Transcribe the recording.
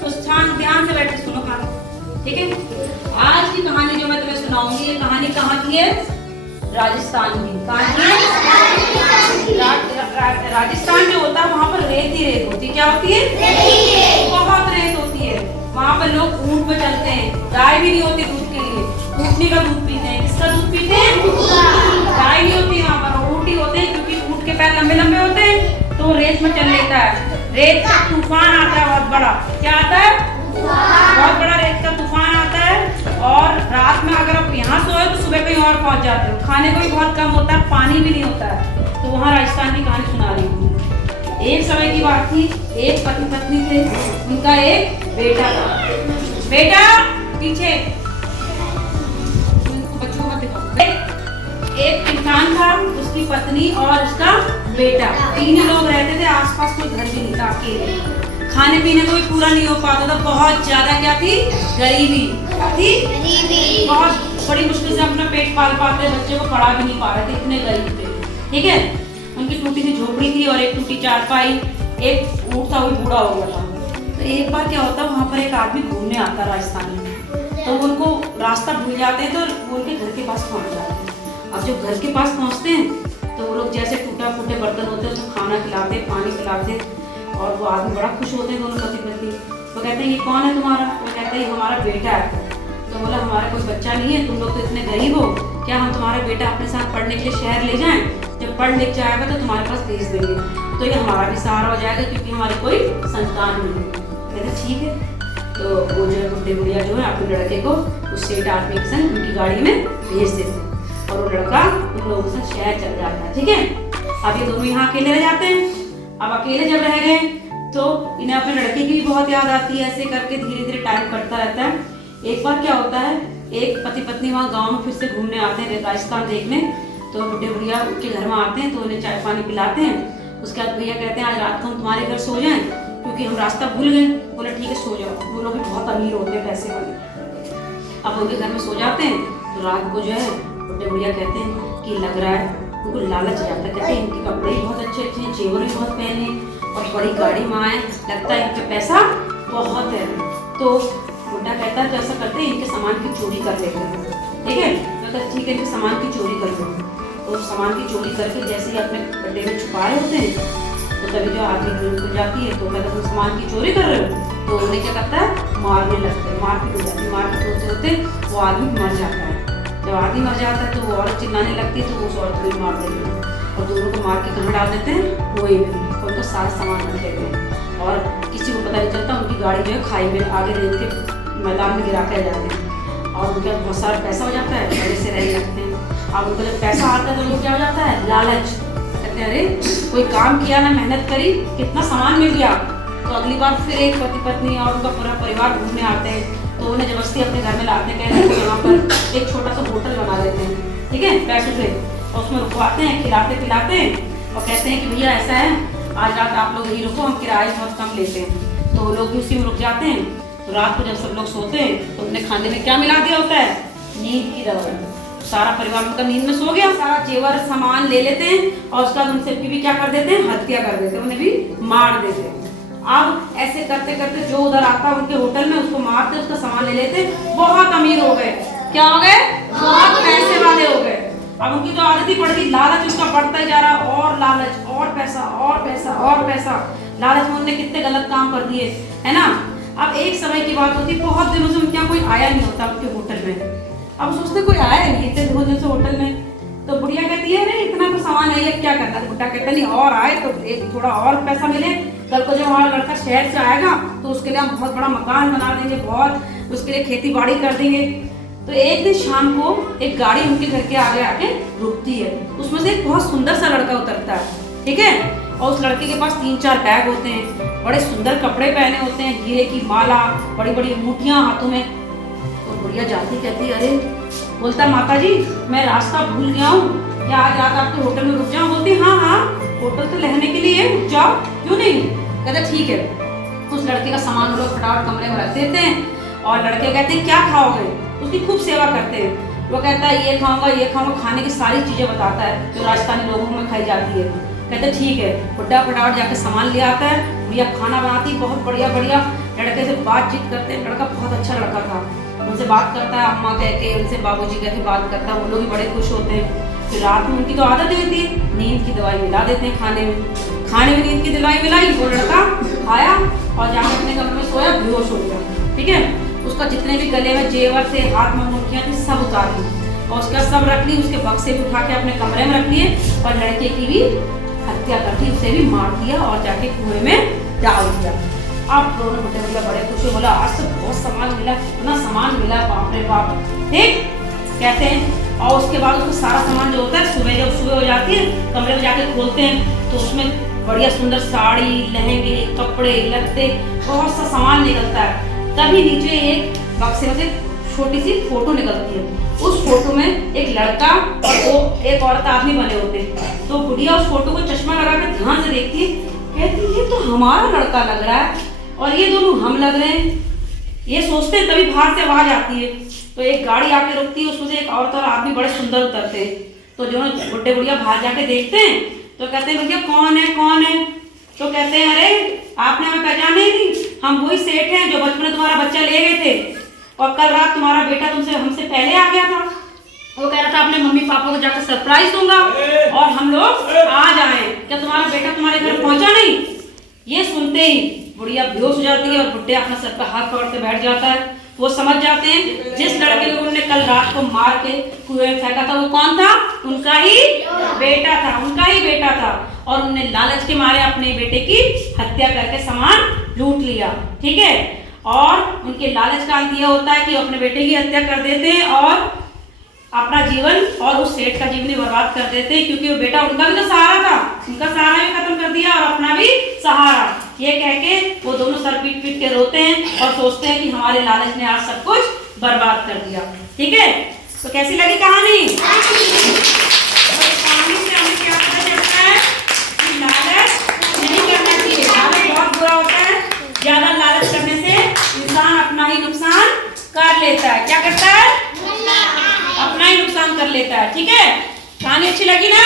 तो ध्यान से बैठ के सुनो कहानी, ठीक है। आज की कहानी जो मैं तुम्हें सुनाऊंगी, ये कहानी कहाँ की है? राजस्थान की। कहाँ की है? राजस्थान जो होता है वहाँ पर रेत ही रेत होती है। क्या होती है? बहुत रेत होती है। वहाँ पर लोग ऊँट पे चलते हैं, गाय भी नहीं होती दूध के लिए, ऊँटनी का दूध पीते हैं। किसका दूध पीते हैं? गाय नहीं होती वहाँ पर, ऊँट ही होते हैं, क्योंकि ऊँट के पैर लंबे लंबे होते हैं तो रेत में चल लेता है। रेत का तूफान आता है बहुत बड़ा। क्या आता है? बहुत बड़ा रेत का तूफान आता है। और रात में अगर आप यहाँ सोए तो सुबह कहीं और पहुँच जाते हो। खाने को भी बहुत कम होता है, पानी भी नहीं होता है। तो वहाँ राजस्थान की कहानी सुना रही हूँ। एक समय की बात थी, एक पति पत्नी थे, उनका एक बेटा था। बेटा पीछे बच्चों को मत दिखाओ। एक इंसान था, उसकी पत्नी और उसका बेटा, तीन लोग रहते थे। आसपास कोई घर भी नहीं था, अकेले। खाने पीने को भी पूरा नहीं हो पाता था। बहुत ज्यादा क्या थी? गरीबी थी। बहुत बड़ी मुश्किल से अपना पेट पाल पाते, बच्चे को पढ़ा भी नहीं पा रहे थे, इतने गरीब थे, ठीक है। उनकी टूटी सी झोपड़ी थी और एक टूटी चारपाई, एक ऊँट था, वो बूढ़ा हो गया था। तो एक बार क्या होता, वहाँ पर एक आदमी घूमने आता राजस्थान में, तो उनको रास्ता भूल जाते हैं, तो वो उनके घर के पास पहुँच जाते हैं। अब जब घर के पास पहुँचते हैं तो वो लोग जैसे टूटा फूटे बर्तन होते हैं उसको खाना खिलाते, पानी पिलाते, और वो आदमी बड़ा खुश होते हैं दोनों पति पत्नी। तो कहते हैं ये कौन है तुम्हारा? वो कहते हैं हमारा बेटा है। तो बोला हमारा कोई बच्चा नहीं है, तुम लोग तो इतने गरीब हो, क्या हम तुम्हारा बेटा अपने साथ पढ़ने के लिए शहर ले जाएं? जब पढ़ लिख जाएगा तो तुम्हारे पास भेज देंगे, तो ये हमारा भी सहारा हो जाएगा, क्योंकि हमारी कोई संतान नहीं है। कहते ठीक है। तो वो जो है बुढ़े बुढ़िया जो है अपने लड़के को उस सेठ आदमी के संग उनकी गाड़ी में भेज देते हैं, और वो लड़का उन लोगों से शहर चल जाता है, ठीक है। अब ये दोनों यहाँ अकेले रह जाते हैं। अब अकेले जब रह गए तो इन्हें अपने लड़के की भी बहुत याद आती है। ऐसे करके धीरे धीरे टाइम कटता रहता है। एक बार क्या होता है, एक पति पत्नी वहाँ गांव में फिर से घूमने आते हैं, राजस्थान देखने। तो बुढ़े बुढ़िया उनके घर में आते हैं, तो उन्हें चाय पानी पिलाते हैं। उसके बाद भैया कहते हैं आज रात को हम तुम्हारे घर सो जाएं, क्योंकि हम रास्ता भूल गए। बोले ठीक है सो जाओ। वो लोग भी बहुत अमीर होते हैं, पैसे वाले। अब उनके घर में सो जाते हैं। तो रात को जो है बुढ़े बुढ़िया कहते हैं कि लग रहा है, उनको लालच जाता है। कहते हैं इनके कपड़े भी बहुत अच्छे अच्छे हैं, जेवर भी बहुत पहने और बड़ी गाड़ी में आए, लगता है इनका पैसा बहुत है। तो बुढ़ा कहता है तो ऐसा करते हैं इनके सामान की चोरी कर लेते हैं, ठीक है। तो कहता ठीक है इनके सामान की चोरी कर लो। तो सामान की चोरी करके जैसे ही अपने गड्ढे में छुपाए होते हैं, तो तभी जो आदमी खुल जाती है। तो कहता तुम सामान की चोरी कर रहे हो? तो उन्हें क्या करता है, मारने लगते हैं, मारपीट हो जाती है। मारपीट होते होते वो आदमी मर जाता है। जब आदमी मर जाता है तो वो औरत चिल्लाने लगती है, तो वो उस औरत को भी मार देते हैं, और दोनों को मार के कहाँ डाल देते हैं, कुएं में, और उनका सारा सामान रख देते हैं। और किसी को पता नहीं चलता, उनकी गाड़ी जो है खाई में आगे रेत के मैदान में गिरा कर जाते हैं, और उनका बहुत सारा पैसा हो जाता है, पहले से रहने लगते हैं। अब उनका जब पैसा आता है तो लोग क्या हो जाता है, लालच। कहते हैं अरे कोई काम किया ना, मेहनत करी, कितना सामान मिल गया। तो अगली बार फिर एक पति पत्नी और उनका पूरा परिवार घूमने आते हैं। तो उन्हें जबरदस्ती अपने घर में लाते हैं, कहते हैं यहाँ पर एक छोटा सा होटल बना देते हैं, ठीक है, पैसों से। और उसमें रुकवाते हैं, खिलाते पिलाते हैं, और कहते हैं कि भैया ऐसा है आज रात आप लोग यहीं रुको, हम किराया बहुत कम लेते हैं। तो वो लोग भी उसी में रुक जाते हैं। तो रात को जब सब लोग सोते हैं तो उन्हें खाने में क्या मिला दिया होता है, नींद की दवाई। सारा परिवार उनका नींद में सो गया, सारा जेवर सामान ले लेते हैं, और उसका उनसे भी क्या कर देते हैं, हत्या कर देते हैं, उन्हें भी मार देते हैं। अब ऐसे करते करते जो उधर आता उनके होटल में उसको मारते, उसका सामान ले लेते, बहुत अमीर हो गए। क्या हो गए, बहुत पैसे वाले हो गए। अब उनकी जो आदत ही पड़ गई, लालच उसका बढ़ता ही जा रहा, और लालच, और पैसा और पैसा और पैसा। लालच में उन्होंने कितने गलत काम कर दिए, है ना। अब एक समय की बात होती, बहुत दिनों से उनके यहाँ कोई आया नहीं होता उनके होटल में। अब सोचते कोई आया नहीं इतने दिनों से होटल में। तो बुढ़िया कहती है अरे इतना तो सामान है, अब क्या करता है। बुढ़ा कहता नहीं और आए तो एक थोड़ा और पैसा मिले, कल को जब हमारा लड़का शहर से आएगा तो उसके लिए हम बहुत बड़ा मकान बना देंगे, बहुत उसके लिए खेती बाड़ी कर देंगे। तो एक दिन शाम को एक गाड़ी उनके घर के आगे आके रुकती है। उसमें से एक बहुत सुंदर सा लड़का उतरता है, ठीक है। और उस लड़के के पास 3-4 बैग होते हैं, बड़े सुंदर कपड़े पहने होते हैं, हीरे की माला, बड़ी बड़ी अंगूठियां हाथों में। तो बुढ़िया जाती कहती अरे, बोलता माता जी मैं रास्ता भूल गया हूँ, क्या आज रात आपके होटल में रुक जाऊँ। बोलती हाँ हाँ होटल तो रहने के लिए रुक जाओ, क्यों नहीं। कहते ठीक है। उस लड़के का सामान लोग फटाफट कमरे में रख देते हैं, और लड़के कहते हैं क्या खाओगे, उसकी खूब सेवा करते हैं। वो कहता है ये खाऊंगा ये खाऊंगा, खाने की सारी चीजें बताता है जो राजस्थानी लोगों में खाई जाती है। कहते ठीक है। बुड्ढा फटाफट जाके सामान ले आता है, बुढ़िया खाना बनाती बहुत बढ़िया बढ़िया, लड़के से बातचीत करते हैं। लड़का बहुत अच्छा लड़का था, उनसे बात करता है अम्मा कह के, उनसे बाबूजी कह के बात करता है। वो लोग भी बड़े खुश होते हैं। फिर रात में उनकी तो आदत होती है, नींद की दवाई मिला देते हैं खाने में नींद की दवाई मिलाई। वो लड़का खाया और जाकर अपने कमरे में सोया, बेहोश हो गया। ठीक है, उसका जितने भी गले में जेवर थे, हाथ में मुठ्ठियाँ थी, सब उतार ली और उसका सब रख ली। उसके बक्से भी उठा के अपने कमरे में रख लिए और लड़के की भी हत्या कर दी, उसे भी मार दिया और जाके कुएं में डाल दिया। अब दोनों बेटे भैया बड़े खुश हो, बोला आज तो बहुत सामान मिला, कितना सामान मिला, बाप रे बाप। ठीक कहते हैं। और उसके बाद उसको सारा सामान जो होता है, जब सुबह हो जाती है, कमरे में जाके खोलते हैं तो उसमें बढ़िया सुंदर साड़ी, लहंगे, कपड़े, लत्ते, बहुत सा सामान निकलता है। तभी नीचे एक बक्से में से छोटी सी फोटो निकलती है। उस फोटो में एक लड़का और वो एक औरत आदमी बने होते हैं। तो बुढ़िया उस फोटो को चश्मा लगा के ध्यान से देखती है, कहती ये तो हमारा लड़का लग रहा है और ये दोनों हम लग रहे हैं। ये सोचते हैं, तभी बाहर से आवाज आती है। तो एक गाड़ी आके रुकती है, उसमें से एक औरत और आदमी बड़े सुंदर उतरते हैं। तो जो बुढ़े बुढ़िया बाहर जाके देखते हैं तो कहते हैं भैया कौन है कौन है? तो कहते हैं अरे आपने हमें पहचान नहीं दी, हम वही सेठ हैं जो बचपन में तुम्हारा बच्चा ले गए थे और कल रात तुम्हारा बेटा तुमसे हमसे पहले आ गया था। वो कह रहा था अपने मम्मी पापा को जाकर सरप्राइज दूंगा और हम लोग आ जाएं, क्या तुम्हारा बेटा तुम्हारे घर पहुंचा नहीं? ये सुनते ही बुढ़िया बेहोश हो जाती है और बुढ़े अपना सर पर हाथ पकड़ के बैठ जाता है। वो समझ जाते हैं जिस लड़के को उन्होंने कल रात को मार के कुएं में फेंका था वो कौन था? उनका ही बेटा था, उनका ही बेटा था। और उन्होंने लालच के मारे अपने बेटे की हत्या करके सामान लूट लिया। ठीक है, और उनके लालच का अंत यह होता है कि अपने बेटे की हत्या कर देते हैं और अपना जीवन और उस सेठ का जीवन ही बर्बाद कर देते हैं, क्योंकि वो बेटा उनका भी तो सहारा था, उनका सहारा भी खत्म कर दिया और अपना भी सहारा। ये कह के वो दोनों सर पीट पीट के रोते हैं और सोचते हैं कि हमारे लालच ने आज सब कुछ बर्बाद कर दिया। ठीक है, तो कैसी लगी कहानी? कहानी से हमें क्या पता चलता है कि लालच नहीं करना चाहिए। लालच बहुत बुरा होता है। ज्यादा लालच करने से इंसान अपना ही नुकसान कर लेता है। क्या करता है? अपना ही नुकसान कर लेता है। ठीक है, कहानी अच्छी लगी ना?